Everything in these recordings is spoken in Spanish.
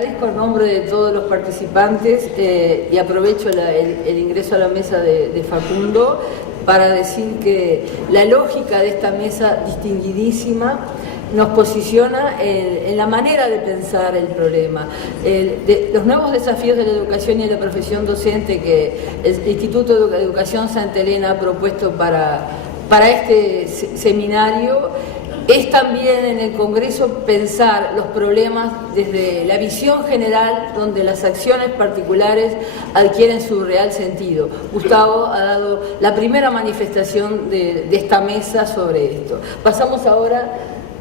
Agradezco en nombre de todos los participantes y aprovecho el ingreso a la mesa de Facundo para decir que la lógica de esta mesa distinguidísima nos posiciona en la manera de pensar el problema. Los nuevos desafíos de la educación y de la profesión docente que el Instituto de Educación Santa Elena ha propuesto para este seminario es también en el Congreso pensar los problemas desde la visión general, donde las acciones particulares adquieren su real sentido. Gustavo ha dado la primera manifestación de esta mesa sobre esto. Pasamos ahora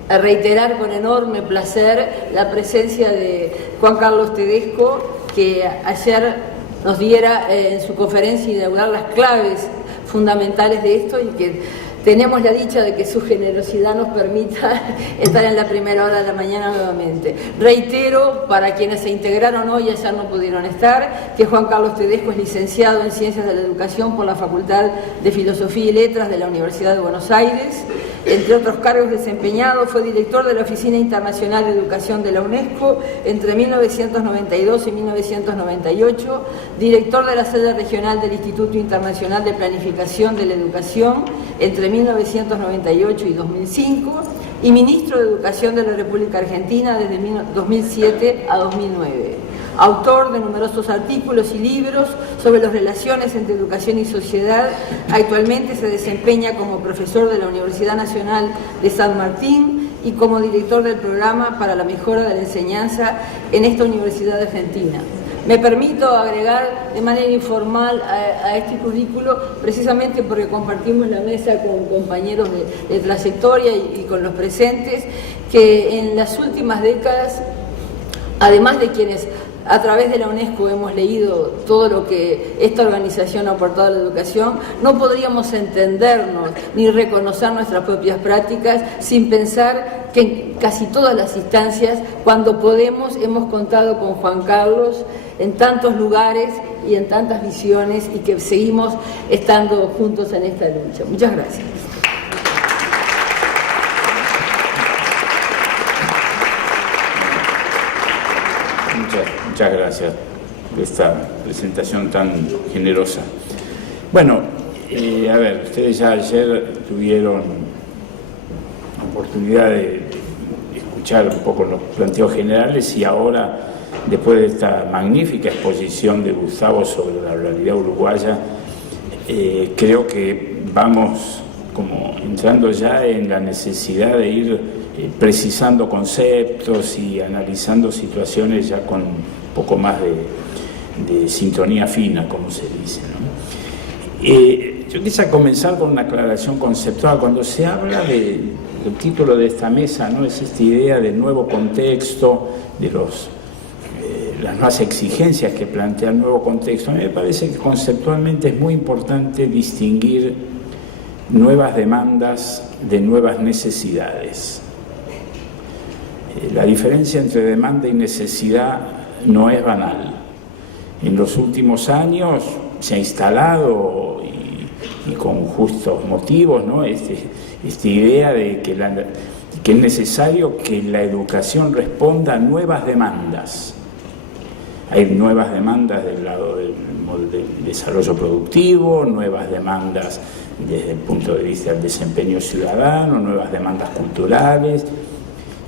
a reiterar con enorme placer la presencia de Juan Carlos Tedesco, que ayer nos diera en su conferencia inaugural las claves fundamentales de esto y que tenemos la dicha de que su generosidad nos permita estar en la primera hora de la mañana nuevamente. Reitero, para quienes se integraron hoy y ayer no pudieron estar, que Juan Carlos Tedesco es licenciado en Ciencias de la Educación por la Facultad de Filosofía y Letras de la Universidad de Buenos Aires. Entre otros cargos desempeñados, fue director de la Oficina Internacional de Educación de la UNESCO entre 1992 y 1998, director de la sede regional del Instituto Internacional de Planificación de la Educación entre 1998 y 2005 y ministro de Educación de la República Argentina desde 2007 a 2009. Autor de numerosos artículos y libros sobre las relaciones entre educación y sociedad, actualmente se desempeña como profesor de la Universidad Nacional de San Martín y como director del programa para la mejora de la enseñanza en esta Universidad Argentina. Me permito agregar de manera informal a este currículo, precisamente porque compartimos la mesa con compañeros de trayectoria y con los presentes, que en las últimas décadas, además de quienes a través de la UNESCO hemos leído todo lo que esta organización ha aportado a la educación, no podríamos entendernos ni reconocer nuestras propias prácticas sin pensar que en casi todas las instancias, cuando podemos, hemos contado con Juan Carlos en tantos lugares y en tantas visiones y que seguimos estando juntos en esta lucha. Muchas gracias. Muchas gracias por esta presentación tan generosa. Bueno, a ver, ustedes ya ayer tuvieron la oportunidad de escuchar un poco los planteos generales y ahora, después de esta magnífica exposición de Gustavo sobre la realidad uruguaya, creo que vamos como entrando ya en la necesidad de ir precisando conceptos y analizando situaciones ya con un poco más de sintonía fina, como se dice, ¿no? Yo quisiera comenzar con una aclaración conceptual. Cuando se habla del título de esta mesa, ¿no?, es esta idea de nuevo contexto, de las nuevas exigencias que plantea el nuevo contexto. A mí me parece que conceptualmente es muy importante distinguir nuevas demandas de nuevas necesidades. La diferencia entre demanda y necesidad no es banal. En los últimos años se ha instalado, y con justos motivos, ¿no?, esta idea de que es necesario que la educación responda a nuevas demandas. Hay nuevas demandas del lado del desarrollo productivo, nuevas demandas desde el punto de vista del desempeño ciudadano, nuevas demandas culturales,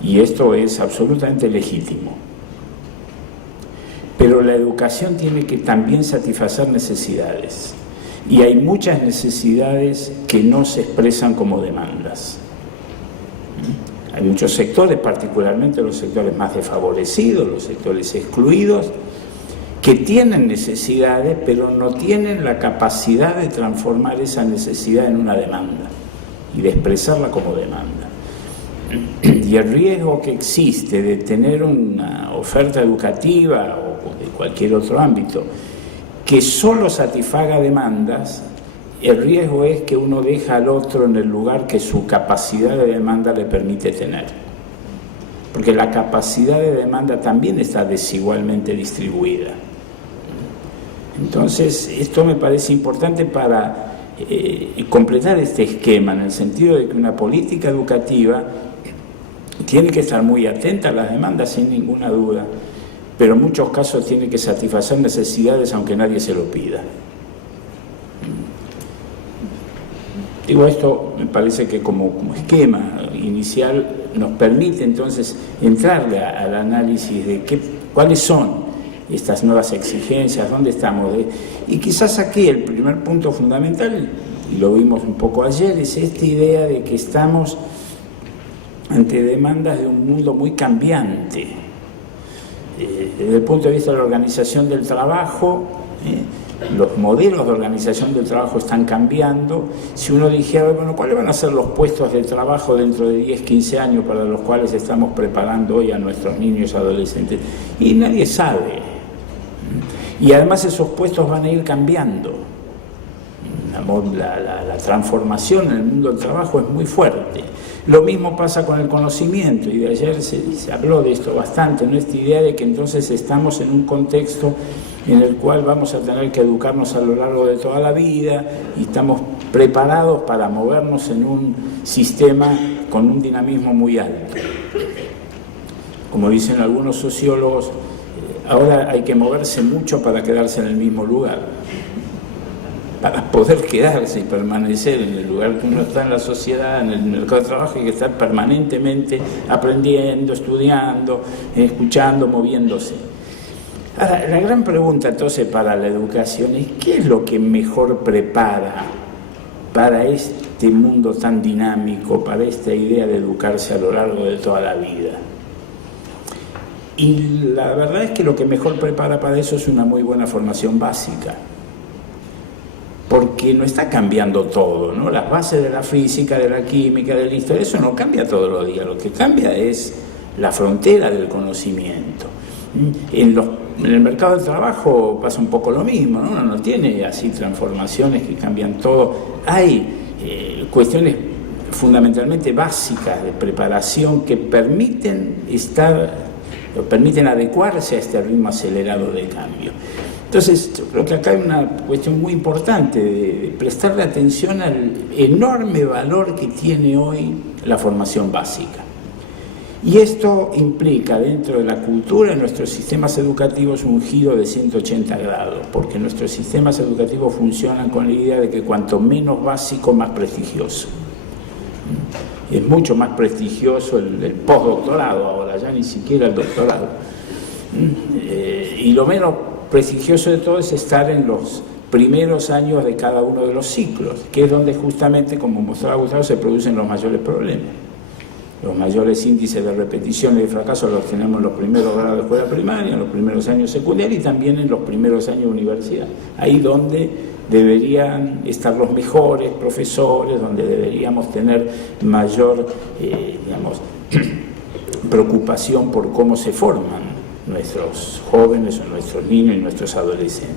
y esto es absolutamente legítimo. Pero la educación tiene que también satisfacer necesidades, y hay muchas necesidades que no se expresan como demandas. Hay muchos sectores, particularmente los sectores más desfavorecidos, los sectores excluidos, que tienen necesidades, pero no tienen la capacidad de transformar esa necesidad en una demanda y de expresarla como demanda. Y el riesgo que existe de tener una oferta educativa o de cualquier otro ámbito que solo satisfaga demandas, el riesgo es que uno deja al otro en el lugar que su capacidad de demanda le permite tener. Porque la capacidad de demanda también está desigualmente distribuida. Entonces, esto me parece importante para completar este esquema, en el sentido de que una política educativa tiene que estar muy atenta a las demandas, sin ninguna duda, pero en muchos casos tiene que satisfacer necesidades aunque nadie se lo pida. Digo, esto me parece que como esquema inicial nos permite entonces entrarle al análisis de cuáles son estas nuevas exigencias, dónde estamos. Y quizás aquí el primer punto fundamental, y lo vimos un poco ayer, es esta idea de que estamos ante demandas de un mundo muy cambiante. Desde el punto de vista de la organización del trabajo, los modelos de organización del trabajo están cambiando. Si uno dijera, bueno, ¿cuáles van a ser los puestos de trabajo dentro de 10, 15 años para los cuales estamos preparando hoy a nuestros niños y adolescentes? Y nadie sabe. Y además esos puestos van a ir cambiando. La transformación en el mundo del trabajo es muy fuerte. Lo mismo pasa con el conocimiento, y de ayer se habló de esto bastante, ¿no? Esta idea de que entonces estamos en un contexto en el cual vamos a tener que educarnos a lo largo de toda la vida y estamos preparados para movernos en un sistema con un dinamismo muy alto. Como dicen algunos sociólogos, ahora hay que moverse mucho para quedarse en el mismo lugar. Para poder quedarse y permanecer en el lugar que uno está en la sociedad, en el mercado de trabajo, hay que estar permanentemente aprendiendo, estudiando, escuchando, moviéndose. Ahora, la gran pregunta entonces para la educación es ¿qué es lo que mejor prepara para este mundo tan dinámico, para esta idea de educarse a lo largo de toda la vida? Y la verdad es que lo que mejor prepara para eso es una muy buena formación básica. Porque no está cambiando todo, ¿no? Las bases de la física, de la química, de la historia, eso no cambia todos los días. Lo que cambia es la frontera del conocimiento. En el mercado del trabajo pasa un poco lo mismo, ¿no? Uno no tiene así transformaciones que cambian todo. Hay cuestiones fundamentalmente básicas de preparación que permiten adecuarse a este ritmo acelerado de cambio. Entonces, yo creo que acá hay una cuestión muy importante de prestarle atención al enorme valor que tiene hoy la formación básica. Y esto implica dentro de la cultura de nuestros sistemas educativos un giro de 180 grados, porque nuestros sistemas educativos funcionan con la idea de que cuanto menos básico, más prestigioso. Es mucho más prestigioso el postdoctorado ahora, ya ni siquiera el doctorado. Y lo menos prestigioso de todo es estar en los primeros años de cada uno de los ciclos, que es donde justamente, como mostraba Gustavo, se producen los mayores problemas. Los mayores índices de repetición y de fracaso los tenemos en los primeros grados de escuela primaria, en los primeros años secundarios y también en los primeros años de universidad. Ahí donde deberían estar los mejores profesores, donde deberíamos tener mayor, preocupación por cómo se forman nuestros jóvenes o nuestros niños y nuestros adolescentes.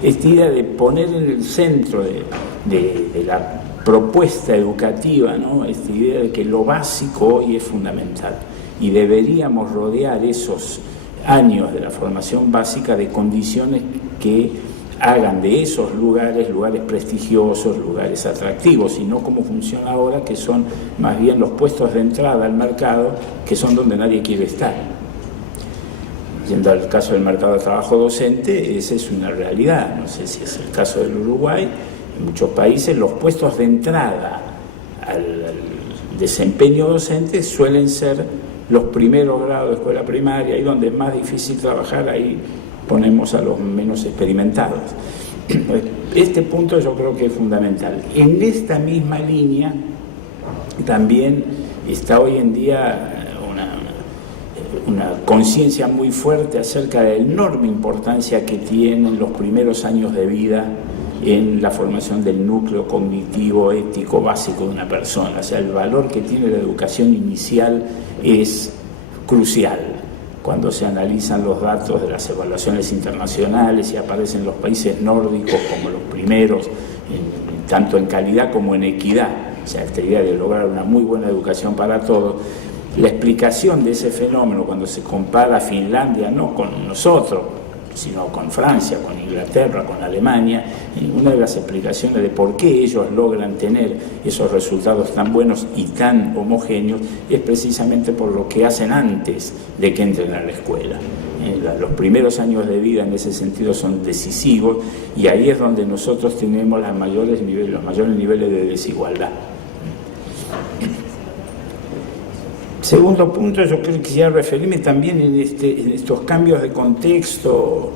Esta idea de poner en el centro de la propuesta educativa, ¿no? Esta idea de que lo básico hoy es fundamental y deberíamos rodear esos años de la formación básica de condiciones que hagan de esos lugares prestigiosos, lugares atractivos, y no como funciona ahora, que son más bien los puestos de entrada al mercado, que son donde nadie quiere estar. Yendo al caso del mercado de trabajo docente, esa es una realidad. No sé si es el caso del Uruguay. En muchos países los puestos de entrada al desempeño docente suelen ser los primeros grados de escuela primaria, y donde es más difícil trabajar, ahí ponemos a los menos experimentados. Este punto yo creo que es fundamental. En esta misma línea también está hoy en día una conciencia muy fuerte acerca de la enorme importancia que tienen los primeros años de vida en la formación del núcleo cognitivo, ético, básico de una persona. O sea, el valor que tiene la educación inicial es crucial. Cuando se analizan los datos de las evaluaciones internacionales y aparecen los países nórdicos como los primeros, tanto en calidad como en equidad, o sea, esta idea de lograr una muy buena educación para todos. La explicación de ese fenómeno cuando se compara a Finlandia, no con nosotros, sino con Francia, con Inglaterra, con Alemania, una de las explicaciones de por qué ellos logran tener esos resultados tan buenos y tan homogéneos es precisamente por lo que hacen antes de que entren a la escuela. Los primeros años de vida en ese sentido son decisivos, y ahí es donde nosotros tenemos los mayores niveles de desigualdad. Segundo punto, yo creo que quisiera referirme también en estos cambios de contexto,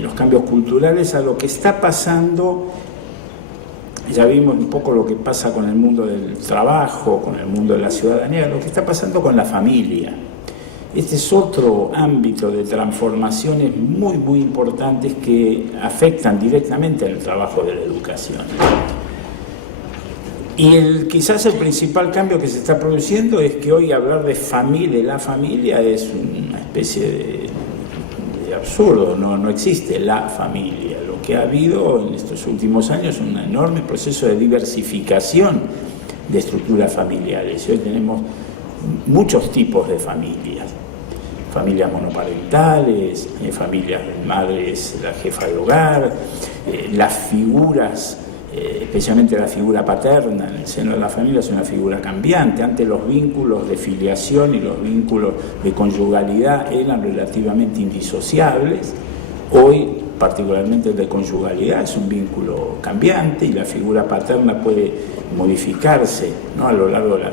los cambios culturales, a lo que está pasando. Ya vimos un poco lo que pasa con el mundo del trabajo, con el mundo de la ciudadanía, lo que está pasando con la familia. Este es otro ámbito de transformaciones muy, muy importantes que afectan directamente al trabajo de la educación. Y quizás el principal cambio que se está produciendo es que hoy hablar de la familia, es una especie de absurdo, no existe la familia. Lo que ha habido en estos últimos años es un enorme proceso de diversificación de estructuras familiares. Hoy tenemos muchos tipos de familias monoparentales, familias de madres, la jefa de hogar, las figuras, especialmente la figura paterna en el seno de la familia, es una figura cambiante. Antes los vínculos de filiación y los vínculos de conyugalidad eran relativamente indisociables. Hoy, particularmente el de conyugalidad, es un vínculo cambiante, y la figura paterna puede modificarse, ¿no?, a lo largo de la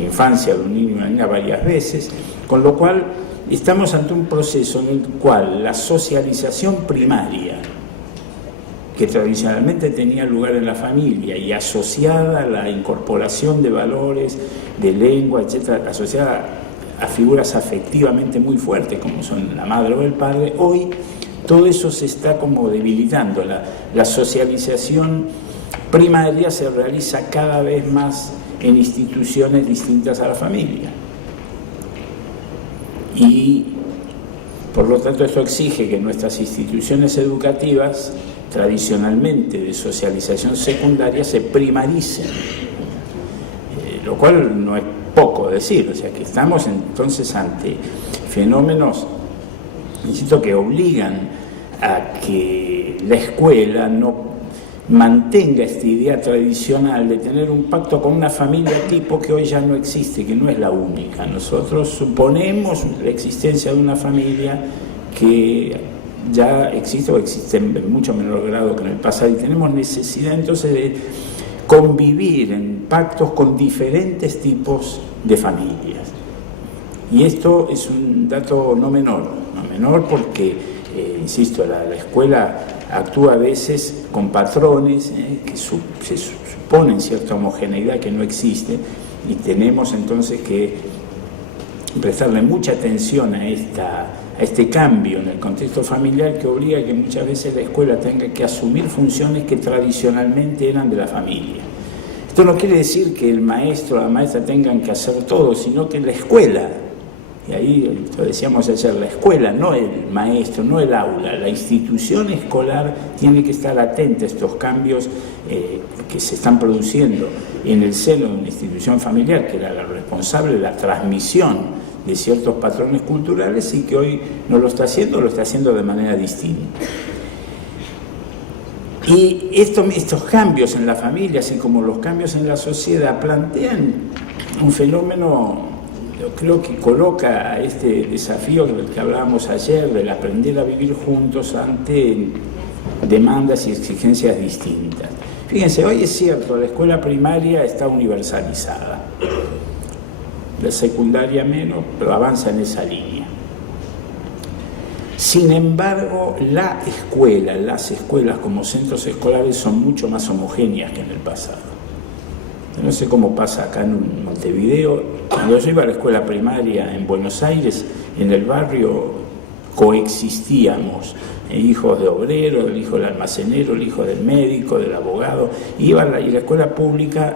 infancia de un niño y una niña varias veces, con lo cual estamos ante un proceso en el cual la socialización primaria, que tradicionalmente tenía lugar en la familia y asociada a la incorporación de valores, de lengua, etcétera, asociada a figuras afectivamente muy fuertes como son la madre o el padre, hoy todo eso se está como debilitando. La socialización primaria se realiza cada vez más en instituciones distintas a la familia. Y por lo tanto esto exige que nuestras instituciones educativas, tradicionalmente de socialización secundaria, se primaricen, lo cual no es poco decir. O sea que estamos entonces ante fenómenos, insisto, que obligan a que la escuela no mantenga esta idea tradicional de tener un pacto con una familia tipo que hoy ya no existe, que no es la única. Nosotros suponemos la existencia de una familia que ya existe, o existe en mucho menor grado que en el pasado, y tenemos necesidad entonces de convivir en pactos con diferentes tipos de familias. Y esto es un dato no menor porque, insisto, la escuela actúa a veces con patrones que se suponen cierta homogeneidad que no existe, y tenemos entonces que prestarle mucha atención a este cambio en el contexto familiar, que obliga a que muchas veces la escuela tenga que asumir funciones que tradicionalmente eran de la familia. Esto no quiere decir que el maestro o la maestra tengan que hacer todo, sino que la escuela, y ahí lo decíamos ayer, la escuela, no el maestro, no el aula, la institución escolar tiene que estar atenta a estos cambios que se están produciendo en el seno de una institución familiar, que era la responsable de la transmisión de ciertos patrones culturales, y que hoy no lo está haciendo de manera distinta. Y estos cambios en la familia, así como los cambios en la sociedad, plantean un fenómeno, yo creo que coloca a este desafío del que hablábamos ayer, del aprender a vivir juntos ante demandas y exigencias distintas. Fíjense, hoy es cierto, la escuela primaria está universalizada, la secundaria menos, pero avanza en esa línea. Sin embargo, las escuelas como centros escolares son mucho más homogéneas que en el pasado. No sé cómo pasa acá en Montevideo. Cuando yo iba a la escuela primaria en Buenos Aires, en el barrio coexistíamos, hijos de obrero, el hijo del almacenero, el hijo del médico, del abogado, y la escuela pública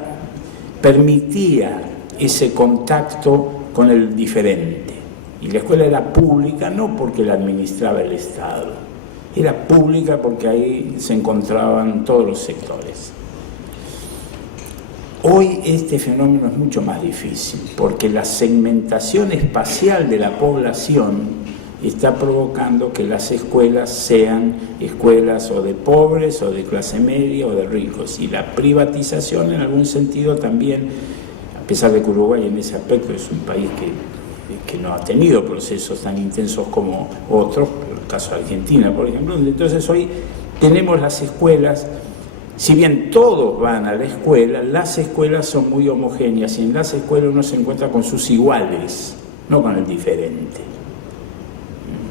permitía ese contacto con el diferente. Y la escuela era pública no porque la administraba el Estado, era pública porque ahí se encontraban todos los sectores. Hoy este fenómeno es mucho más difícil, porque la segmentación espacial de la población está provocando que las escuelas sean escuelas o de pobres, o de clase media, o de ricos. Y la privatización, en algún sentido, también, a pesar de que Uruguay en ese aspecto es un país que que no ha tenido procesos tan intensos como otros, el caso de Argentina, por ejemplo, donde entonces hoy tenemos las escuelas, si bien todos van a la escuela, las escuelas son muy homogéneas y en las escuelas uno se encuentra con sus iguales, no con el diferente.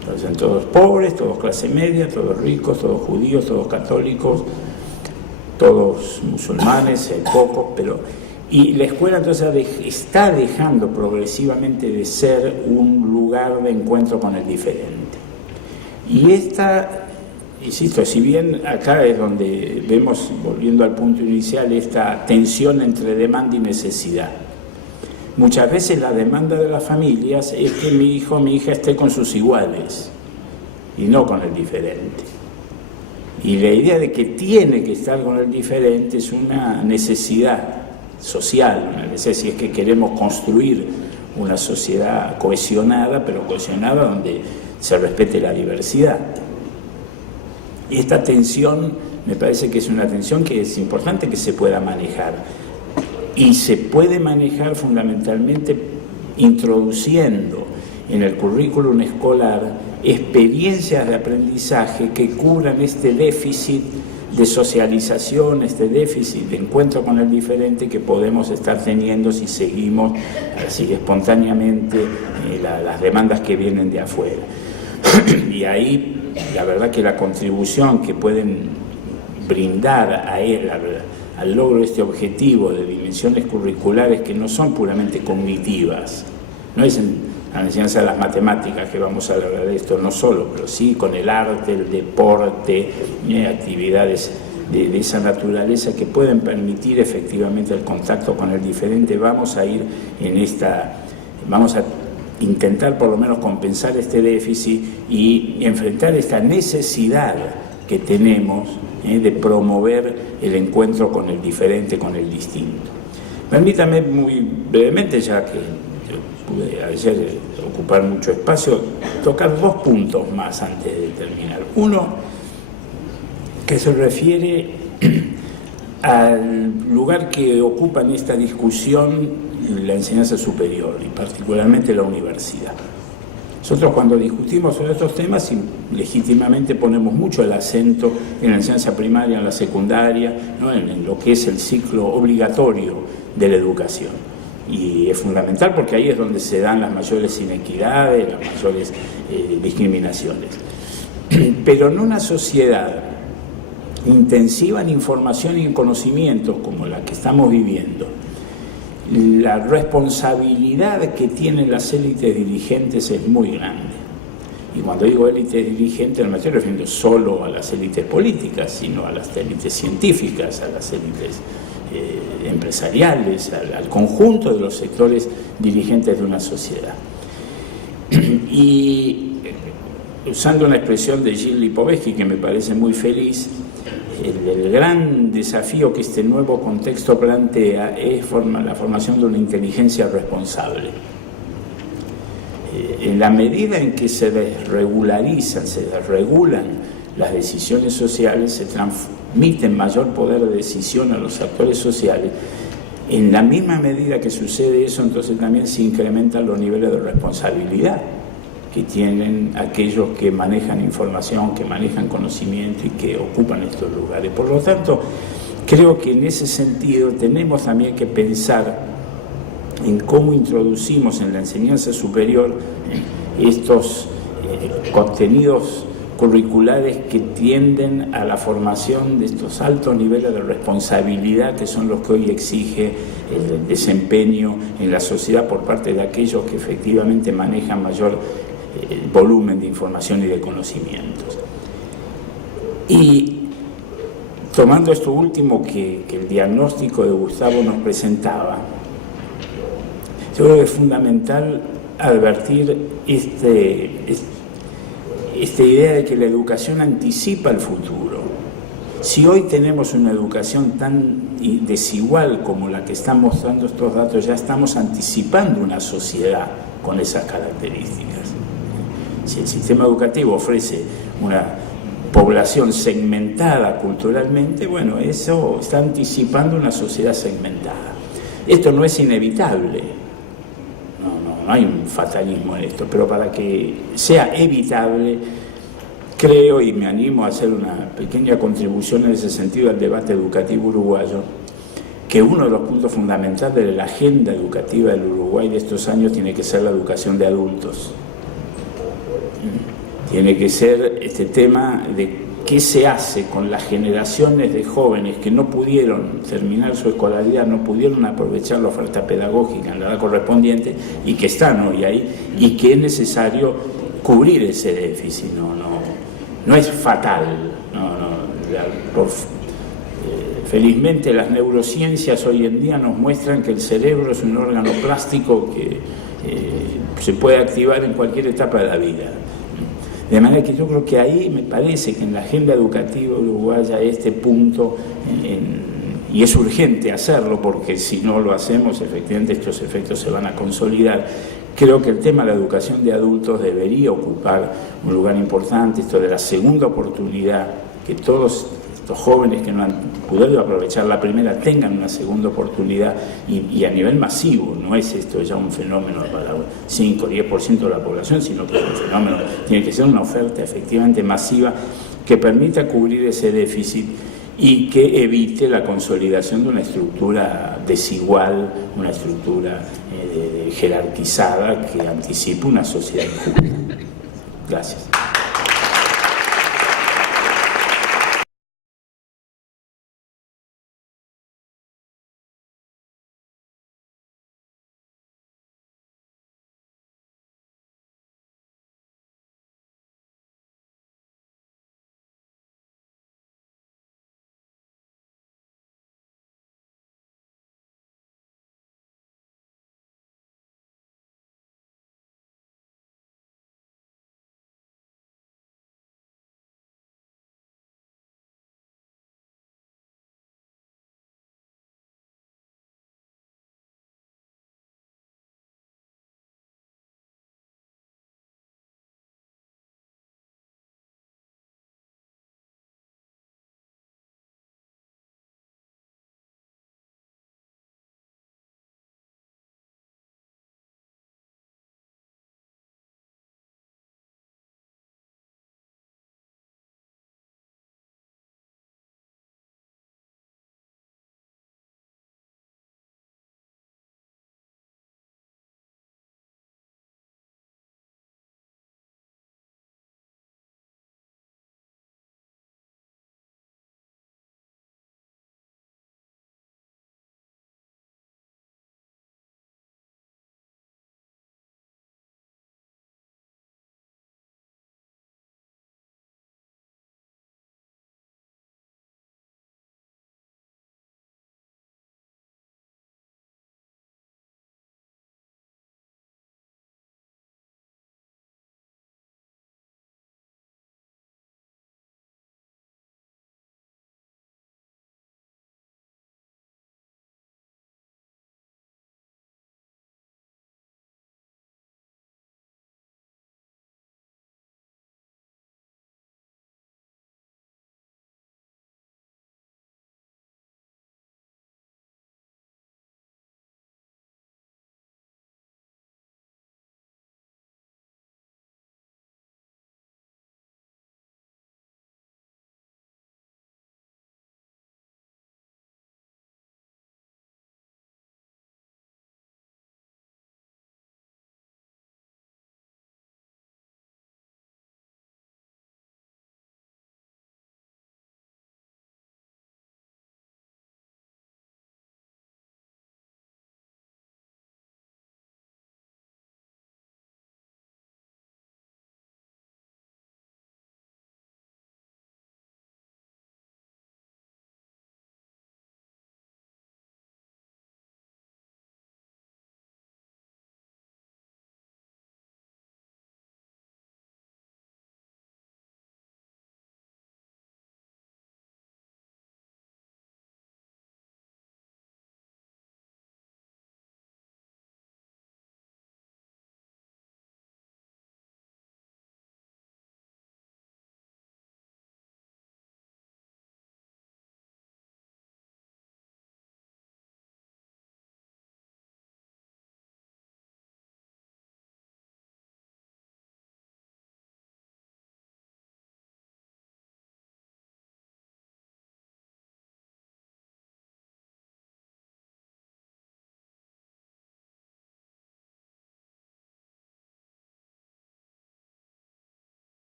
Entonces, todos pobres, todos clase media, todos ricos, todos judíos, todos católicos, todos musulmanes, pocos, pero... Y la escuela entonces está dejando progresivamente de ser un lugar de encuentro con el diferente. Y esta, insisto, si bien acá es donde vemos, volviendo al punto inicial, esta tensión entre demanda y necesidad. Muchas veces la demanda de las familias es que mi hijo o mi hija esté con sus iguales y no con el diferente. Y la idea de que tiene que estar con el diferente es una necesidad social, una necesidad, si es que queremos construir una sociedad cohesionada, pero cohesionada donde se respete la diversidad. Y esta tensión me parece que es una tensión que es importante que se pueda manejar. Y se puede manejar fundamentalmente introduciendo en el currículum escolar experiencias de aprendizaje que cubran este déficit de socialización, este déficit de encuentro con el diferente que podemos estar teniendo si seguimos así espontáneamente las demandas que vienen de afuera. Y ahí la verdad que la contribución que pueden brindar a él al logro de este objetivo de dimensiones curriculares que no son puramente cognitivas, no es en la enseñanza de las matemáticas que vamos a hablar de esto, no solo, pero sí con el arte, el deporte, actividades de esa naturaleza que pueden permitir efectivamente el contacto con el diferente. Vamos a intentar por lo menos compensar este déficit y enfrentar esta necesidad que tenemos de promover el encuentro con el diferente, con el distinto. Permítame muy brevemente, ya que yo pude ayer ocupar mucho espacio, tocar dos puntos más antes de terminar. Uno, que se refiere al lugar que ocupa en esta discusión la enseñanza superior y particularmente la universidad. Nosotros cuando discutimos sobre estos temas legítimamente ponemos mucho el acento en la enseñanza primaria, en la secundaria, ¿no? en lo que es el ciclo obligatorio de la educación. Y es fundamental porque ahí es donde se dan las mayores inequidades, las mayores discriminaciones. Pero en una sociedad intensiva en información y en conocimiento como la que estamos viviendo, la responsabilidad que tienen las élites dirigentes es muy grande. Y cuando digo élites dirigentes no me estoy refiriendo solo a las élites políticas, sino a las élites científicas, a las élites empresariales, al conjunto de los sectores dirigentes de una sociedad. Y usando una expresión de Gilles Lipovetsky que me parece muy feliz, el gran desafío que este nuevo contexto plantea es la formación de una inteligencia responsable. En la medida en que se desregularizan, se desregulan las decisiones sociales, se transmite mayor poder de decisión a los actores sociales. En la misma medida que sucede eso, entonces también se incrementan los niveles de responsabilidad que tienen aquellos que manejan información, que manejan conocimiento y que ocupan estos lugares. Por lo tanto, creo que en ese sentido tenemos también que pensar en cómo introducimos en la enseñanza superior estos contenidos curriculares que tienden a la formación de estos altos niveles de responsabilidad que son los que hoy exige el desempeño en la sociedad por parte de aquellos que efectivamente manejan mayor volumen de información y de conocimientos. Y tomando esto último que el diagnóstico de Gustavo nos presentaba, yo creo que es fundamental advertir esta idea de que la educación anticipa el futuro. Si hoy tenemos una educación tan desigual como la que están mostrando estos datos, ya estamos anticipando una sociedad con esas características. Si el sistema educativo ofrece una población segmentada culturalmente, bueno, eso está anticipando una sociedad segmentada. Esto no es inevitable, no hay un fatalismo en esto, pero para que sea evitable, creo y me animo a hacer una pequeña contribución en ese sentido al debate educativo uruguayo, que uno de los puntos fundamentales de la agenda educativa del Uruguay de estos años tiene que ser la educación de adultos. Tiene que ser este tema de qué se hace con las generaciones de jóvenes que no pudieron terminar su escolaridad, no pudieron aprovechar la oferta pedagógica en la edad correspondiente y que están hoy ahí, y que es necesario cubrir ese déficit. No es fatal. Felizmente las neurociencias hoy en día nos muestran que el cerebro es un órgano plástico que se puede activar en cualquier etapa de la vida. De manera que yo creo que ahí me parece que en la agenda educativa uruguaya este punto, y es urgente hacerlo porque si no lo hacemos efectivamente estos efectos se van a consolidar. Creo que el tema de la educación de adultos debería ocupar un lugar importante, esto de la segunda oportunidad, que todos estos jóvenes que no han podido aprovechar la primera tengan una segunda oportunidad y a nivel masivo. No es esto ya un fenómeno para 5 o 10% de la población, sino que es un fenómeno, tiene que ser una oferta efectivamente masiva que permita cubrir ese déficit y que evite la consolidación de una estructura desigual, una estructura jerarquizada que anticipa una sociedad justa. Gracias.